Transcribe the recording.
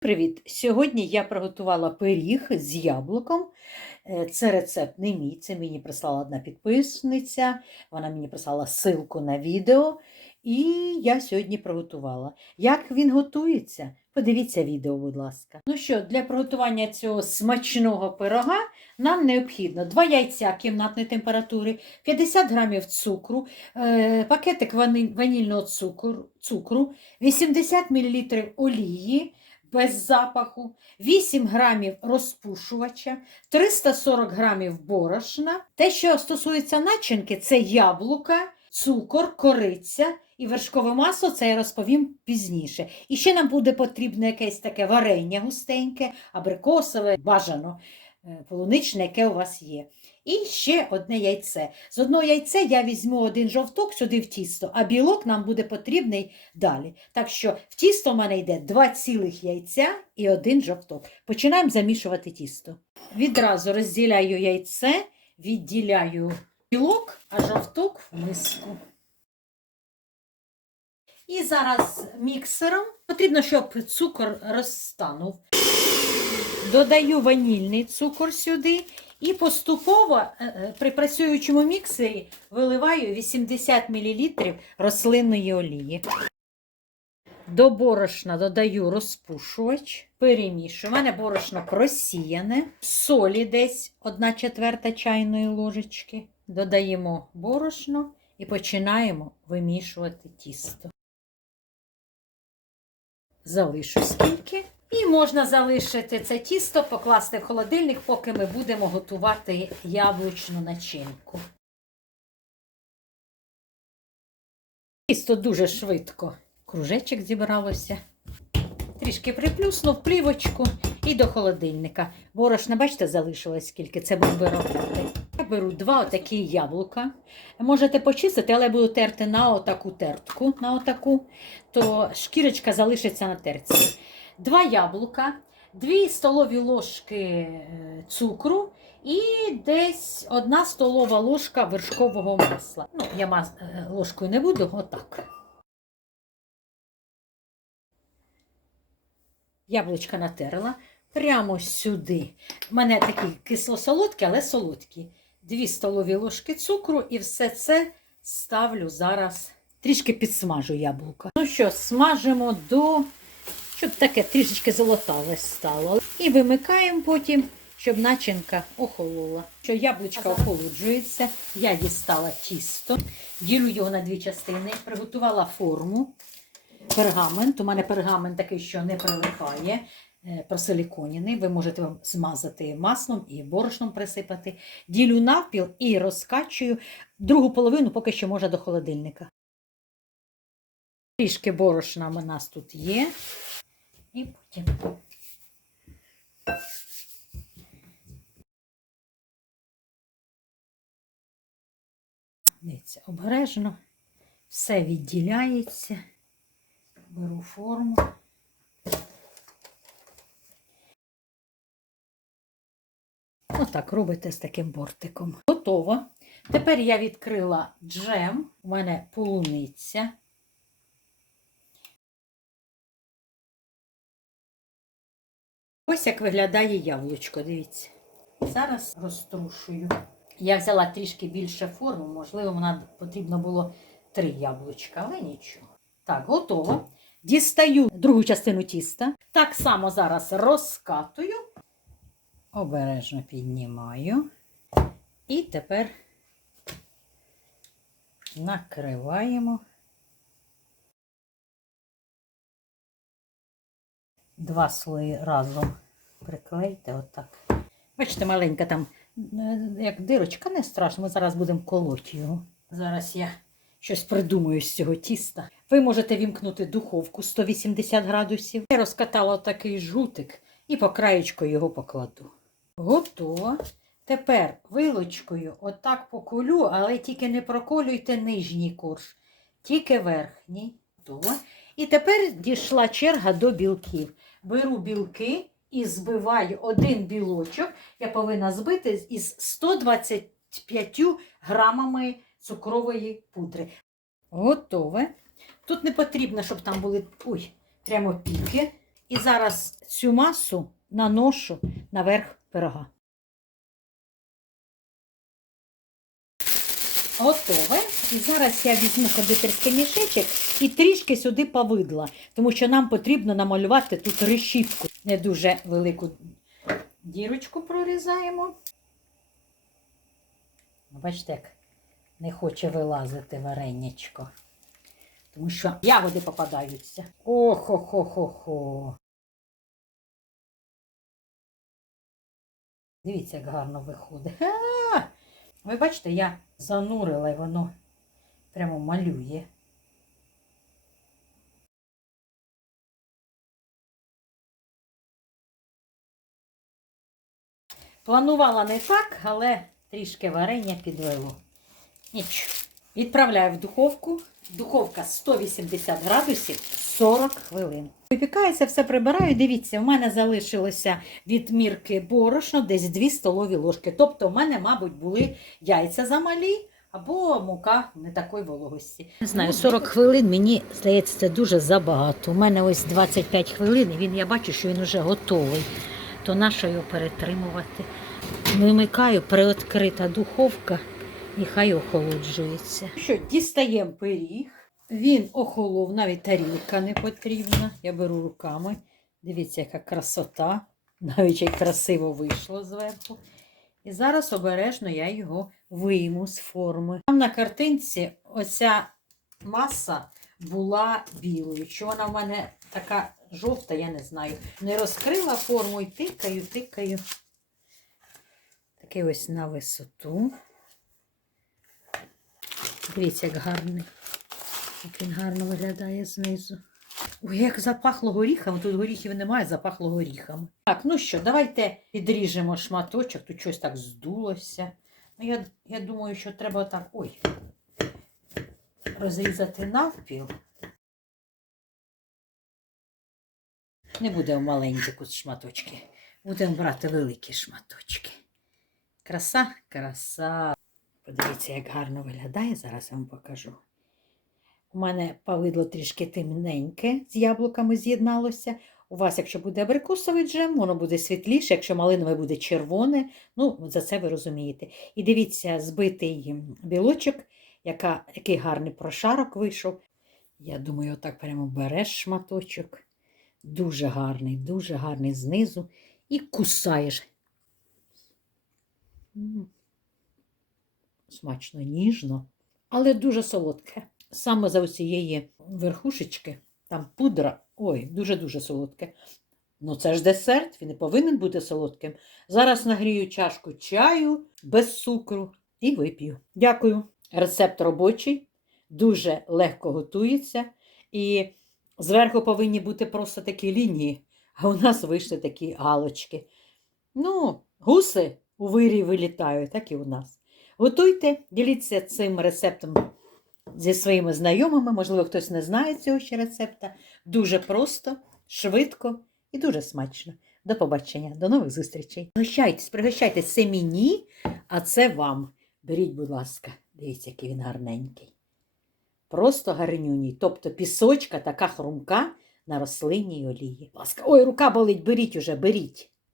Привіт! Сьогодні я приготувала пиріг з яблуком. Е, Це рецепт не мій, це мені прислала одна підписниця. Вона мені прислала ссылку на відео. І я сьогодні приготувала. Як він готується? Подивіться відео, будь ласка. Ну що, для приготування цього смачного пирога нам необхідно 2 яйця кімнатної температури, 50 грамів цукру, е, пакетик ванільного цукру 80 мл олії без запаху, 8 грамів розпушувача, 340 грамів борошна. Те, що стосується начинки, це яблука, цукор, кориця і вершкове масло, це я розповім пізніше. І ще нам буде потрібно якесь таке варення густеньке, абрикосове, бажано полуничне, яке у вас є. І ще одне яйце. З одного яйця я візьму один жовток сюди в тісто, а білок нам буде потрібний далі. Так що в тісто в мене йде два цілих яйця і один жовток. Починаємо замішувати тісто. Відразу розділяю яйце, відділяю білок, а жовток в миску. І зараз міксером потрібно, щоб цукор розтанув. Додаю ванільний цукор сюди і поступово е, е, при працюючому міксері виливаю 80 мл рослинної олії. До борошна додаю розпушувач, перемішую. У мене борошно просіяне, солі десь 1 четверта чайної ложечки. Додаємо борошно і починаємо вимішувати тісто. Залишу скільки. І можна залишити це тісто, покласти в холодильник, поки ми будемо готувати яблучну начинку. Тісто дуже швидко. Кружечок зібралося. Трішки приплюснув плівочку і до холодильника. Борошна, бачите, залишилось скільки це будемо виробляти. Я беру два отакі яблука. Можете почистити, але буду терти на отаку тертку, на отаку, то шкірочка залишиться на терці. Два яблука, дві столові ложки е, цукру і десь одна столова ложка вершкового масла. Ну, я мас... е, ложкою не буду, отак. Яблучка натерла прямо сюди. У мене такі кисло-солодкі, але солодкі. Дві столові ложки цукру і все це ставлю зараз. Трішки підсмажу яблука. Ну що, смажимо до, щоб таке трішечки золотаве стало. І вимикаємо потім, щоб начинка охолола. Що яблучка охолоджується, я дістала тісто, ділю його на дві частини, приготувала форму пергамент. У мене пергамент такий, що не прилипає, е, просиліконіний. Ви можете змазати маслом і борошном присипати. Ділю навпіл і розкачую. Другу половину поки що можна до холодильника. Трішки борошна у нас тут є. І потім. Дивіться, обережно все відділяється. Беру форму. Отак робите з таким бортиком. Готово. Тепер я відкрила джем. У мене полуниця. Ось як виглядає яблучко, дивіться. Зараз розтрушую. Я взяла трішки більше форму, можливо, вона потрібно було три яблучка, але нічого. Так, готово. Дістаю другу частину тіста. Так само зараз розкатую, обережно піднімаю. І тепер накриваємо. Два слої разом приклейте отак. Бачите, маленька там, е, як дирочка, не страшно, ми зараз будемо колоти його. Зараз я щось придумаю з цього тіста. Ви можете вімкнути духовку 180 градусів. Я розкатала такий жгутик і по краєчку його покладу. Готово. Тепер вилочкою отак поколю, але тільки не проколюйте нижній корж, тільки верхній. Готово. І тепер дійшла черга до білків. Беру білки і збиваю один білочок. Я повинна збити із 125 грамами цукрової пудри. Готове. Тут не потрібно, щоб там були ой, прямо піки. І зараз цю масу наношу наверх пирога. Готове. І зараз я візьму кондитерський мішечок і трішки сюди повидла, тому що нам потрібно намалювати тут решітку. Не дуже велику дірочку прорізаємо. Бачите, як не хоче вилазити варенячко. Тому що ягоди попадаються. Охо-хо-хо-хо. Дивіться, як гарно виходить. А! Ви бачите, я занурила і воно прямо малює. Планувала не так, але трішки варення підвело. Нічого. Відправляю в духовку. Духовка 180 градусів 40 хвилин. Випікається, все прибираю. Дивіться, в мене залишилося від мірки борошно десь 2 столові ложки. Тобто, в мене, мабуть, були яйця замалі або мука не такої вологості. Не знаю, 40 хвилин мені здається, це дуже забагато. У мене ось 25 хвилин, і він, я бачу, що він вже готовий. То нащо його перетримувати? Вимикаю, приоткрита духовка і хай охолоджується. Що, дістаємо пиріг. Він охолов, навіть тарілка не потрібна. Я беру руками. Дивіться, яка красота. Навіть й красиво вийшло зверху. І зараз обережно я його вийму з форми. Там на картинці оця маса була білою. Що вона в мене така жовта, я не знаю. Не розкрила форму і тикаю, тикаю. Такий ось на висоту. Дивіться, як гарний. Як він гарно виглядає знизу. Ой, як запахло горіхами. Тут горіхів немає, запахло горіхами. Так, ну що, давайте підріжемо шматочок. Тут щось так здулося. Ну, я, я думаю, що треба так. Ой. Розрізати навпіл. Не будемо маленькі шматочки. Будемо брати великі шматочки. Краса, краса. Подивіться, як гарно виглядає, зараз я вам покажу. У мене повидло трішки темненьке з яблуками з'єдналося. У вас, якщо буде абрикосовий джем, воно буде світліше, якщо малинове буде червоне. Ну, за це ви розумієте. І дивіться, збитий білочок, яка, який гарний прошарок вийшов. Я думаю, отак прямо береш шматочок. Дуже гарний, дуже гарний знизу. І кусаєш. Смачно, ніжно, але дуже солодке. Саме за цієї верхушечки, там пудра, ой, дуже-дуже солодке. Ну це ж десерт, він не повинен бути солодким. Зараз нагрію чашку чаю без цукру і вип'ю. Дякую. Рецепт робочий, дуже легко готується. І зверху повинні бути просто такі лінії, а у нас вийшли такі галочки. Ну, гуси у вирі вилітають, так і у нас. Готуйте, діліться цим рецептом зі своїми знайомими. Можливо, хтось не знає цього ще рецепта. Дуже просто, швидко і дуже смачно. До побачення, до нових зустрічей. Пригощайтесь, пригощайтесь. Це мені, а це вам. Беріть, будь ласка, дивіться, який він гарненький. Просто гарнюній. Тобто пісочка така хрумка на рослинній олії. Ой, рука болить, беріть уже, беріть.